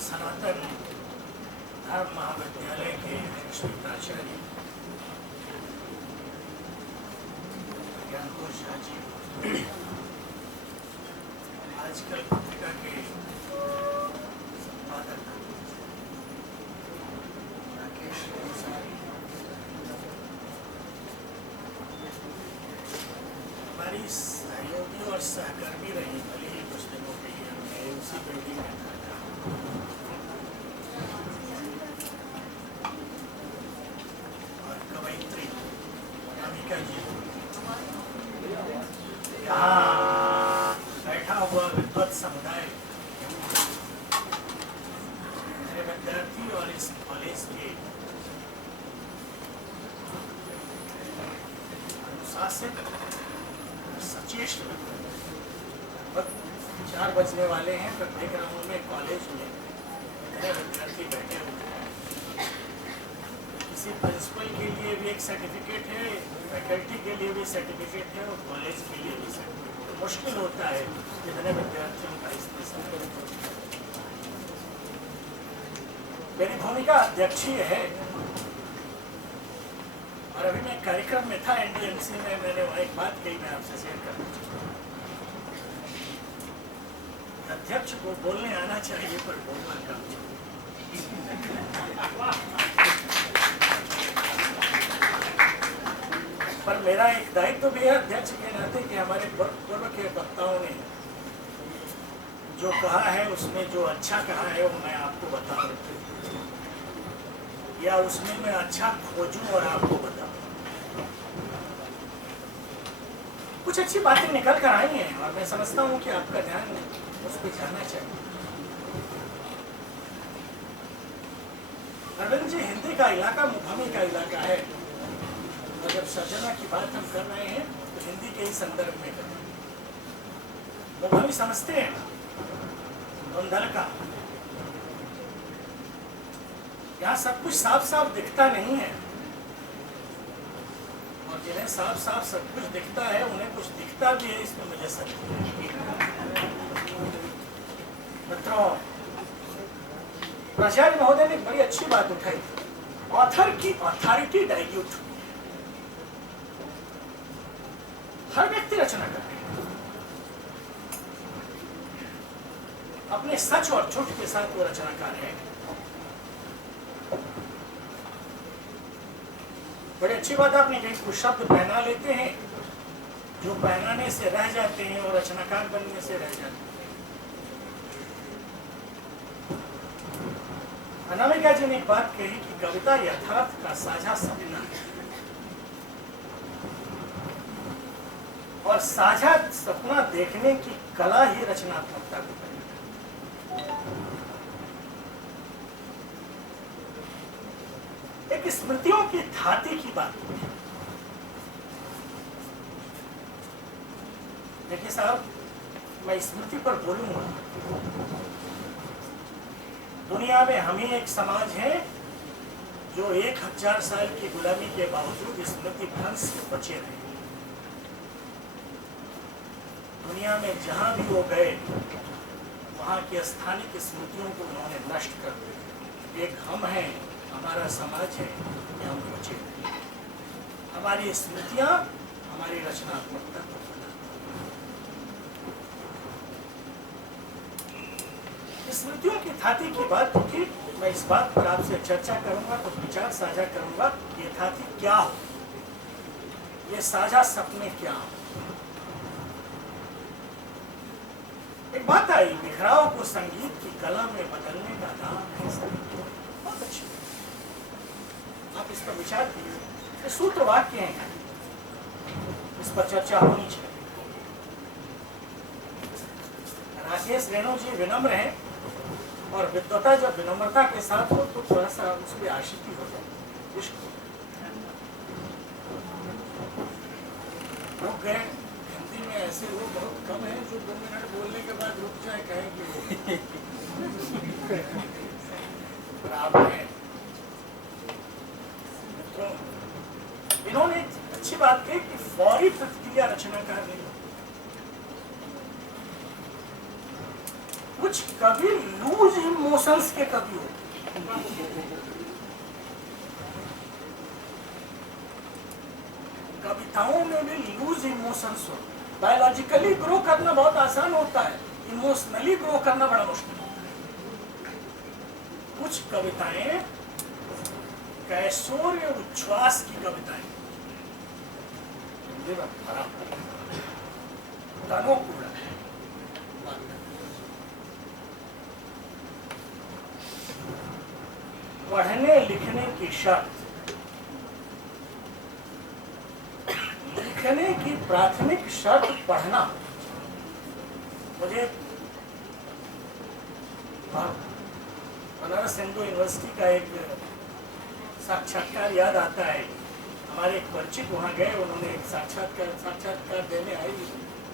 सनातन धर्म महाविद्यालय के श्री प्राचार्य ज्ञानपुर शाह जी, आजकल पत्रिका के संपादक राकेश अंसारी, हमारी सहयोगी और सहकर्मी रही, भले ही कुछ दिनों के लिए हमने उसी बिल्डिंग में था और कवयित्री रामिका जी, यहाँ बैठा हुआ विद्वत समुदाय, मेरे विद्यार्थी और इस कॉलेज के अनुशासित सचेष्ट, लगभग 4 बजने वाले हैं, पर देख रहा हूँ मैं कॉलेज में इतने विद्यार्थी बैठे हुए हैं। किसी प्रिंसिपल के लिए भी एक सर्टिफिकेट है, फैकल्टी के लिए भी सर्टिफिकेट है और कॉलेज के लिए भी सर्टिफिकेट। तो मुश्किल होता है इतने विद्यार्थियों का इसमें। मेरी भूमिका अध्यक्षीय है और अभी मैं कार्यक्रम में था NDMC में, मैंने वहाँ एक बात कही, मैं आपसे शेयर करना चाहता हूँ। अध्यक्ष को बोलने आना चाहिए पर बोलना कम चाहिए। पर मेरा एक दायित्व भी है अध्यक्ष के नाते कि हमारे पूर्व के वक्ताओं ने जो कहा है उसमें जो अच्छा कहा है वो मैं आपको बताऊं, या उसमें मैं अच्छा खोजूं और आपको बताऊं। कुछ अच्छी बातें निकल कर आई हैं और मैं समझता हूं कि आपका ध्यान उस पर जाना चाहिए। अरविंद जी, हिंदी का इलाका मुफहमी का इलाका है और जब सर्जना की बात हम कर रहे हैं तो हिंदी के ही संदर्भ में कर रहे हैं। मुफहमी समझते हैं धुंधल का, यहाँ सब कुछ साफ साफ दिखता नहीं है और जिन्हें साफ साफ सब कुछ दिखता है उन्हें कुछ दिखता भी है, इसमें मुझे सच मित्रों, प्राचार्य महोदय ने एक बड़ी अच्छी बात उठाई, ऑथर की अथॉरिटी डाइल्यूट हुई। हर व्यक्ति रचना कर रहे हैं, अपने सच और झूठ के साथ वो रचनाकार है। बड़ी अच्छी बात आपने कही, कुछ शब्द पहना लेते हैं जो पहनाने से रह जाते हैं और रचनाकार बनने से रह जाते हैं। अनामिका जी ने एक बात कही कि कविता यथार्थ का साझा सपना है और साझा सपना देखने की कला ही रचनात्मकता को बनेगा। एक स्मृतियों की धाती की बात है। देखिए साहब, मैं स्मृति पर बोलूंगा। दुनिया में हम ही एक समाज है जो 1000 साल की गुलामी के बावजूद स्मृति भ्रंश से बचे रहे। दुनिया में जहां भी वो गए वहां की स्थानिक स्मृतियों को उन्होंने नष्ट कर दिया। एक हम हैं, हमारा समाज है कि हम बचे रहे। हमारी स्मृतियां हमारी रचनात्मकता को बनाती। स्मृतियों की धाती की बात उठी, मैं इस बात पर आपसे चर्चा करूंगा, तो विचार साझा करूंगा कि ये धाती क्या हो, ये साझा सपने क्या हो। एक बात आई, बिखराव को संगीत की कला में बदलने का नाम है संगीत। बहुत अच्छी, आप इस पर विचार कीजिए। ये सूत्र वाक्य हैं, इस पर चर्चा होनी चाहिए। राकेश रेणु जी विनम्र हैं और विद्वता जब विनम्रता के साथ हो तो थोड़ा सा उसकी आशिकी हो जाए, इश्क हो। रुक गए, हिंदी में ऐसे लोग बहुत कम हैं जो 2 मिनट बोलने के बाद रुक जाए, कहें कि आप हैं। तो इन्होंने अच्छी बात कही कि फौरी प्रतिक्रिया रचनाकार नहीं। कुछ कवि लूज इमोशंस के कवि होते, कविताओं में भी लूज इमोशंस हो। बायोलॉजिकली ग्रो करना बहुत आसान होता है, इमोशनली ग्रो करना बड़ा मुश्किल होता है। कुछ कविताएं कैशोर्य उच्छ्वास की कविताएं, पढ़ने लिखने की शर्त, लिखने की प्राथमिक शर्त पढ़ना। मुझे बनारस हिंदू यूनिवर्सिटी का एक साक्षात्कार याद आता है। हमारे एक परिचित वहाँ गए, उन्होंने एक साक्षात्कार देने आई।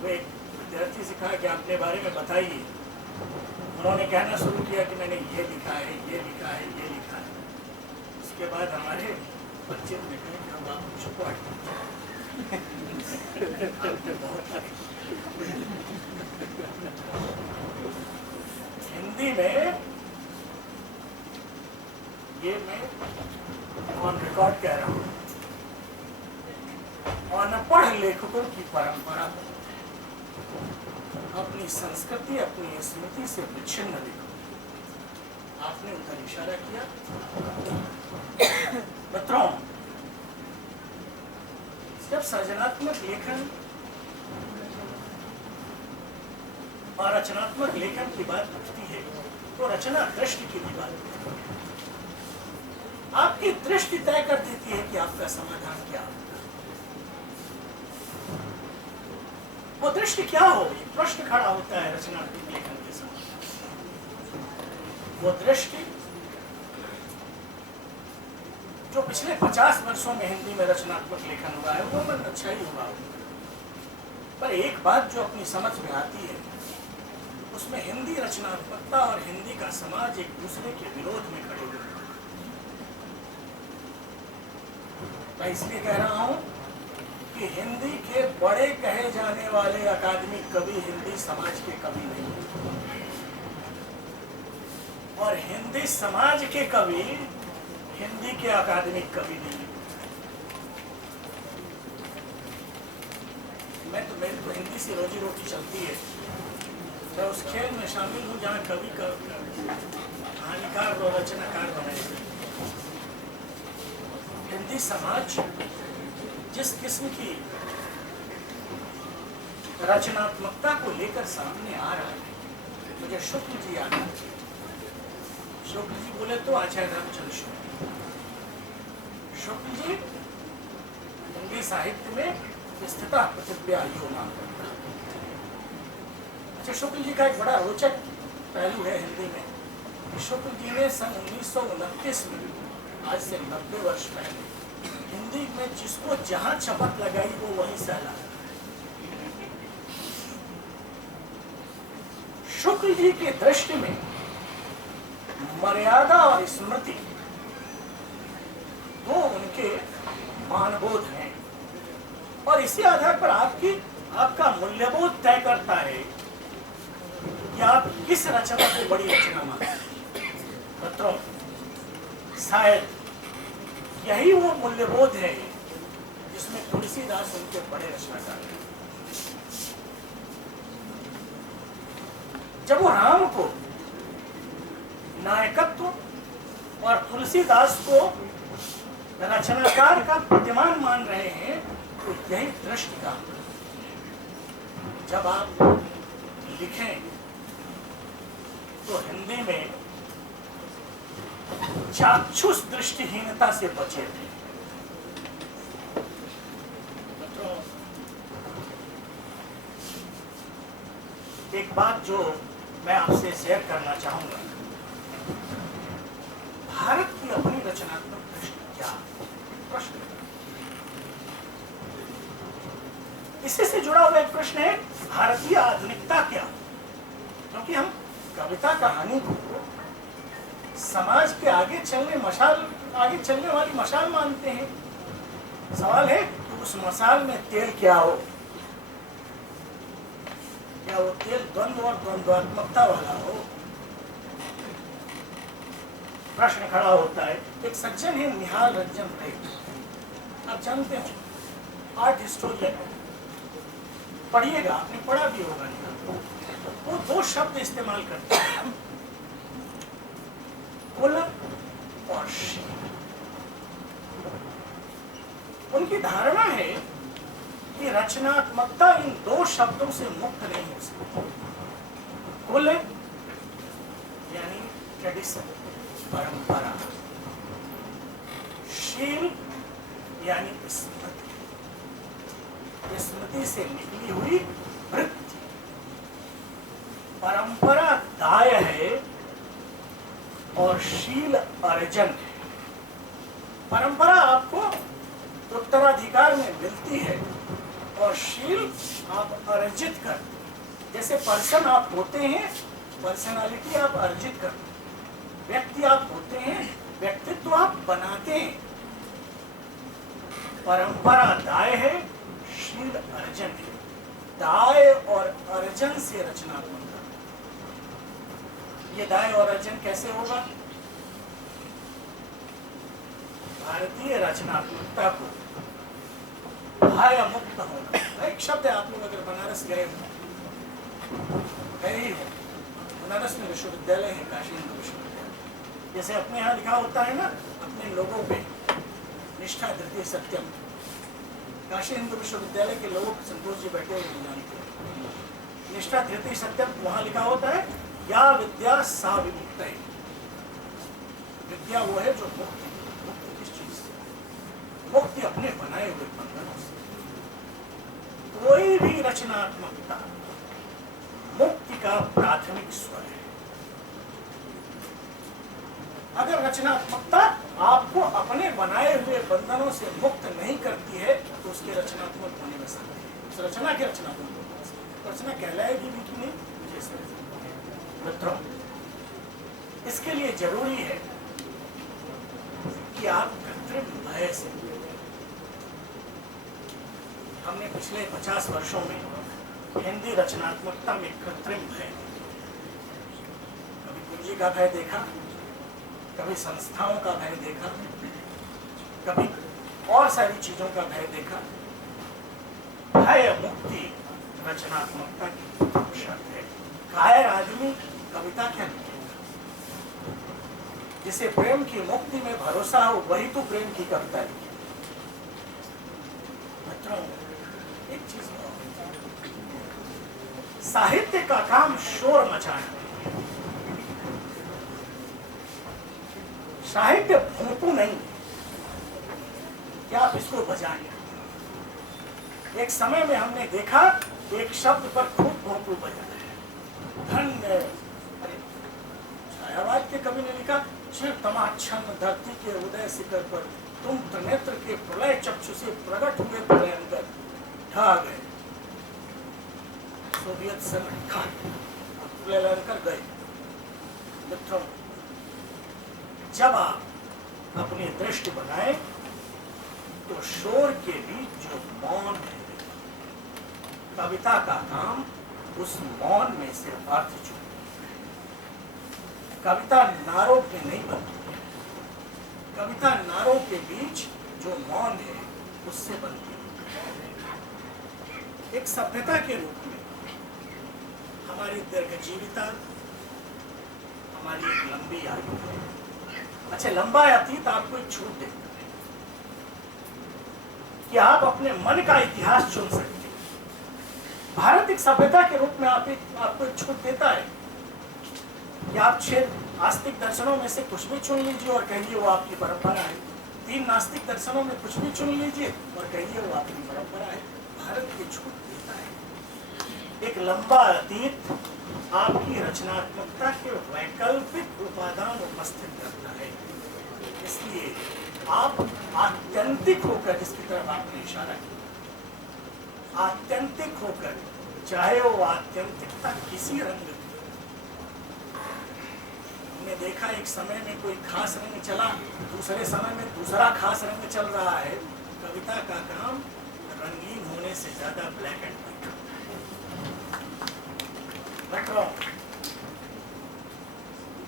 वो एक विद्यार्थी से कहा कि अपने बारे में बताइए। उन्होंने कहना शुरू किया कि मैंने ये लिखा है, ये लिखा है, ये लिखा है। उसके बाद हमारे परिचित ने कहा कि अब आप चुप हिंदी में ये मैं ऑन रिकॉर्ड कह रहा हूँ, अनपढ़ लेखकों की परंपरा अपनी संस्कृति, अपनी स्मृति से विच्छिन्न लेखक। आपने उधर इशारा किया। मित्रों, जब सृजनात्मक लेखन और रचनात्मक लेखन की बात उठती है तो रचना दृष्टि की भी बात उठती है। आपकी दृष्टि तय कर देती है कि आपका समाधान क्या होगा। वो दृष्टि क्या हो, एक प्रश्न खड़ा होता है रचनात्मक लेखन के समय। वो दृष्टि जो पिछले 50 वर्षों में हिंदी में रचनात्मक लेखन हुआ है वो मन अच्छा ही हुआ, पर एक बात जो अपनी समझ में आती है उसमें हिंदी रचनात्मकता और हिंदी का समाज एक दूसरे के विरोध में खड़े हुए। मैं इसलिए कह रहा हूं कि हिंदी के बड़े कहे जाने वाले अकादमिक कवि हिंदी समाज के कवि नहीं है, और हिंदी समाज के कवि हिंदी के अकादमिक कवि नहीं है। मेरी तो हिंदी से रोजी रोटी चलती है। मैं उस खेल में शामिल हूँ जहाँ कवि का कहानीकार और रचनाकार बनाए गए। हिंदी समाज जिस किस्म की रचनात्मकता को लेकर सामने आ रहा है, मुझे शुक्ल जी याद आते हैं। शुक्ल जी बोले तो आचार्य रामचंद्र शुक्ल जी हिंदी साहित्य में स्थिता प्रतिज्ञा यो नाम करता है। अच्छा, शुक्ल जी का एक बड़ा रोचक पहलू है हिंदी में। शुक्ल जी ने सन 1929 में, आज से 90 वर्ष पहले, हिंदी में जिसको जहां चपत लगाई वो वहीं सहला। शुक्ल जी की दृष्टि में मर्यादा और स्मृति दो उनके मानबोध हैं, और इसी आधार पर आपका मूल्यबोध तय करता है कि आप किस रचना को बड़ी रचना मानते हैं। मित्रों, शायद यही वो मूल्यबोध है जिसमें तुलसीदास उनके बड़े रचनाकार हैं। जब वो राम को नायकत्व और तुलसीदास को रचनाकार का प्रतिमान मान रहे हैं, तो यही दृष्टि का। जब आप लिखें तो हिंदी में चाक्षुष दृष्टिहीनता से बचे थे। एक बात जो मैं आपसे शेयर करना चाहूंगा, भारत की अपनी रचनात्मक दृष्टि क्या प्रश्न, इसी से जुड़ा हुआ एक प्रश्न है, भारतीय आधुनिकता क्या। क्योंकि हम कविता कहानी को समाज के आगे चलने वाली मशाल मानते हैं। सवाल है कि उस मशाल में तेल क्या हो। या वो तेल द्वंद्व और द्वंद्वात्मकता वाला हो। प्रश्न खड़ा होता है, एक सज्जन है निहाल रंजन रे, आप जानते हो, आर्ट हिस्टोरियन, पढ़िएगा, आपने पढ़ा भी होगा निहाल। वो दो शब्द इस्तेमाल करते हैं, कुल और शील। उनकी धारणा है कि रचनात्मकता इन दो शब्दों से मुक्त नहीं हो सकती। कुल यानी ट्रेडिशन, परंपरा, शील यानी स्मृति, स्मृति से निकली हुई वृत्ति। परंपरा दाय है और शील अर्जन है। परंपरा आपको उत्तराधिकार में मिलती है और शील आप अर्जित करते हैं। जैसे पर्सन आप होते हैं, पर्सनालिटी आप अर्जित करते हैं, व्यक्ति आप होते हैं, व्यक्तित्व आप बनाते हैं। परंपरा दाय है, शील अर्जन है। दाय और अर्जन से रचनात्मकता। ये दाय और अर्जन कैसे होगा? भारतीय रचनात्मकता को भय मुक्त होना, एक शब्द है, आप लोग अगर बनारस गए ही हो, बनारस में विश्वविद्यालय है, काशी हिंदू विश्वविद्यालय। जैसे अपने यहाँ लिखा होता है ना, अपने लोगों पे निष्ठा धृति सत्यम। काशी हिंदू विश्वविद्यालय के लोग, संतोष जी बैठे हुए जानते हैं, निष्ठा धृति सत्यम, वहां लिखा होता है या विद्या सा विमुक्त है। विद्या वो है जो मुक्त। किस चीज से? मुक्ति अपने बनाए हुए बंधनों से। कोई भी रचनात्मकता मुक्ति का प्राथमिक स्वर है। अगर रचनात्मकता आपको अपने बनाए हुए बंधनों से मुक्त नहीं करती है तो उसके रचनात्मक होने में संदेह है। उस रचना के रचनात्मक होने, रचना कहलाएगी भी कि नहीं, मुझे इस तरह मित्रों, इसके लिए जरूरी है कि आप कृत्रिम भय से, हमने पिछले 50 वर्षों में हिंदी रचनात्मकता में कृत्रिम भय, कभी पूंजी का भय देखा, कभी संस्थाओं का भय देखा, कभी और सारी चीजों का भय देखा। भय मुक्ति रचनात्मकता की शर्त है। कायर आदमी कविता क्या लिखेगा? जिसे प्रेम की मुक्ति में भरोसा हो वही तो प्रेम की कविता लिखे। मित्रों, एक चीज, साहित्य का काम शोर मचाना। साहित्य भोंपू नहीं क्या आप इसको बजाएं। एक समय में हमने देखा एक शब्द पर खूब भोंपू बजाया है, धन्य। छायावाद के कवि ने लिखा, चिर तमाच्छन्न धरती के उदय शिखर पर तुम त्रिनेत्र के प्रलय चक्षु से प्रकट हुए प्रलयंकर ढा गए। सोवियत संघ प्रलयंकर गए। मित्रों, जब आप अपनी दृष्टि बनाए तो शोर के बीच जो मौन है, कविता का काम उस मौन में से अर्थ चुनना। कविता नारों पे नहीं बनती है, कविता नारों के बीच जो मौन है उससे बनती है। एक सभ्यता के रूप में हमारी दीर्घजीविता, हमारी एक लंबी आयु है। अच्छा, लंबा अतीत आपको एक छूट देता है कि आप अपने मन का इतिहास चुन सकते हैं। भारत एक सभ्यता के रूप में आपको एक छूट देता है कि आप 6 आस्तिक दर्शनों में से कुछ भी चुन लीजिए और कहिए वो आपकी परंपरा है। 3 नास्तिक दर्शनों में कुछ भी चुन लीजिए और कहिए वो आपकी परंपरा है। भारत की छूट देता है। एक लंबा अतीत आपकी रचनात्मकता के वैकल्पिक उपादान उपस्थित करता है। इसलिए आप आत्यंतिक होकर, जिसकी तरफ आपने इशारा किया, आत्यंतिक होकर, चाहे वो आत्यंतिकता किसी रंग की। हमने देखा एक समय में कोई खास रंग चला, दूसरे समय में दूसरा खास रंग चल रहा है। कविता का काम रंगीन होने से ज्यादा ब्लैक एंड व्हाइट। मित्रों,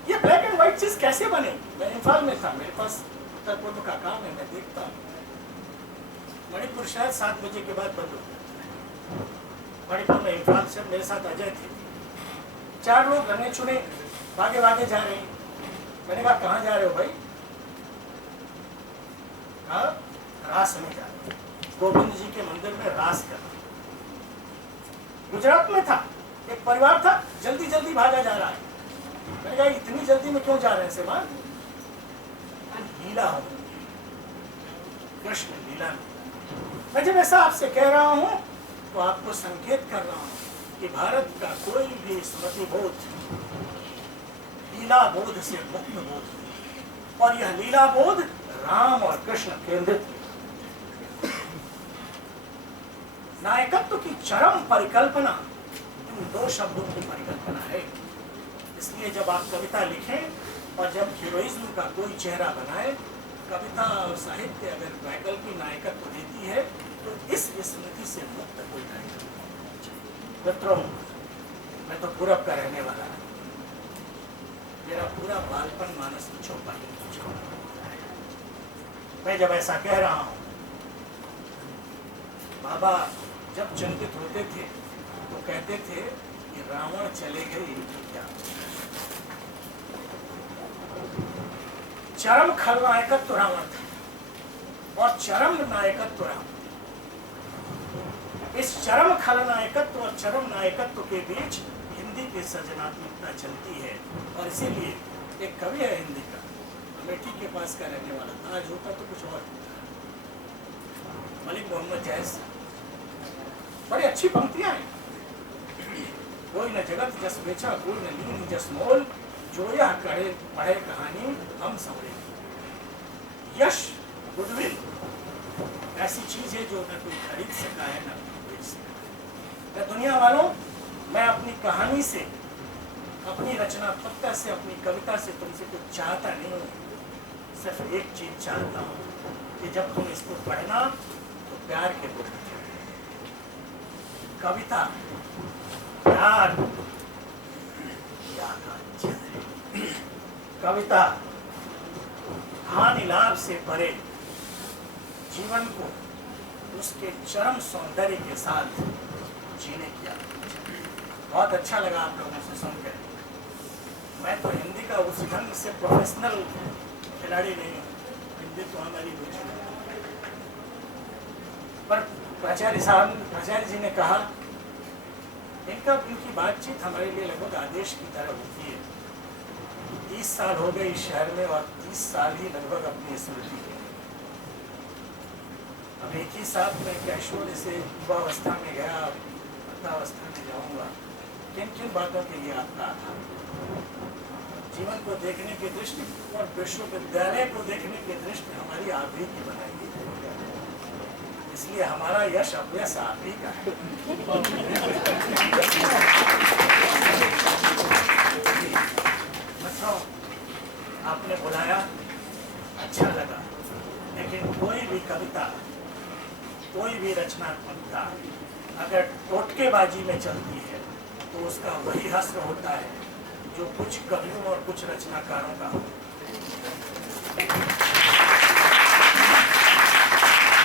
ये ब्लैक एंड व्हाइट चीज कैसे बने? मैं इम्फाल में था, मेरे पास उत्तर पूर्व का काम है, मैं देखता हूँ। मणिपुर शायद 7 बजे के बाद बंद होता है। मणिपुर में इम्फाल से मेरे साथ अजय थे, 4 लोग रने चुने भागे भागे जा रहे हैं। मैंने कहा कहाँ जा रहे हो भाई? हाँ, रास में जा रहे हैं, गोविंद जी के मंदिर में रास कर। गुजरात में था, एक परिवार था, जल्दी जल्दी भागा जा रहा है। मैंने कहा इतनी जल्दी में क्यों जा रहे हैं श्रीमान? लीला हो, कृष्ण लीला में। मैं जब ऐसा आपसे कह रहा हूं तो आपको संकेत कर रहा हूं कि भारत का कोई भी स्मृति बोध लीला बोध से मुक्त बोध है, और यह लीला बोध राम और कृष्ण केंद्रित है। नायकत्व की चरम परिकल्पना इन 2 शब्दों की परिकल्पना है। इसलिए जब आप कविता लिखें और जब हीरोइज्म का कोई चेहरा बनाए, कविता और साहित्य अगर वैकल्पिक नायकत्व देती है तो इस स्मृति से मुक्त कोई नायकत्व। मित्रों, मैं तो पूरब का रहने वाला है, मेरा पूरा बालपन मानस की चौपाई। मैं जब ऐसा कह रहा हूँ, बाबा जब चिंतित होते थे तो कहते थे कि रावण चले गए इनकी क्या। चरम खलनायकत्व रावण था और चरम नायकत्व राम। इस चरम खलनायकत्व और चरम नायकत्व के बीच हिंदी की सृजनात्मकता चलती है। और इसीलिए एक कवि है हिंदी का, अमेठी के पास का रहने वाला था, आज होता तो कुछ और, मलिक मोहम्मद जैस। बड़ी अच्छी पंक्तियां हैं। कोई न जगत जस बेचा, कोई न लीन जस मोल, जो यह पढ़े कहानी हम समझे। यश, गुडविल ऐसी चीज है जो न कोई खरीद सका है न कोई बेच सका है। दुनिया वालों, मैं अपनी कहानी से, अपनी रचनात्मकता से, अपनी कविता से तुमसे कुछ चाहता नहीं हूँ। सिर्फ एक चीज चाहता हूँ कि जब तुम इसको पढ़ना तो प्यार के बोल। कविता प्यार, कविता हानि लाभ से परे जीवन को उसके चरम सौंदर्य के साथ जीने की आदत। बहुत अच्छा लगा आप लोगों से सुनकर। मैं तो हिंदी का उस ढंग से प्रोफेशनल खिलाड़ी नहीं हूँ, हिंदी तो हमारी रुचि है। पर प्राचार्य जी ने कहा, इनकी बातचीत हमारे लिए लगभग आदेश की तरह होती है। 30 साल हो गए इस शहर में और 30 साल ही लगभग अपनी स्मृति है। अब एक ही साथ में कैशोर से युवावस्था में गया, वृद्धावस्था में जाऊंगा। किन किन बातों के लिए आपका आधार? जीवन को देखने की दृष्टि और विश्वविद्यालय को देखने की दृष्टि हमारी आप ही की बनाई गई है। इसलिए हमारा यश अपयश आप ही का है। बच्चों, आपने बुलाया, अच्छा लगा, लेकिन कोई भी कविता, कोई भी रचनात्मकता अगर टोटकेबाजी में चलती है तो उसका वही हश्र होता है जो कुछ कवियों और कुछ रचनाकारों का हो।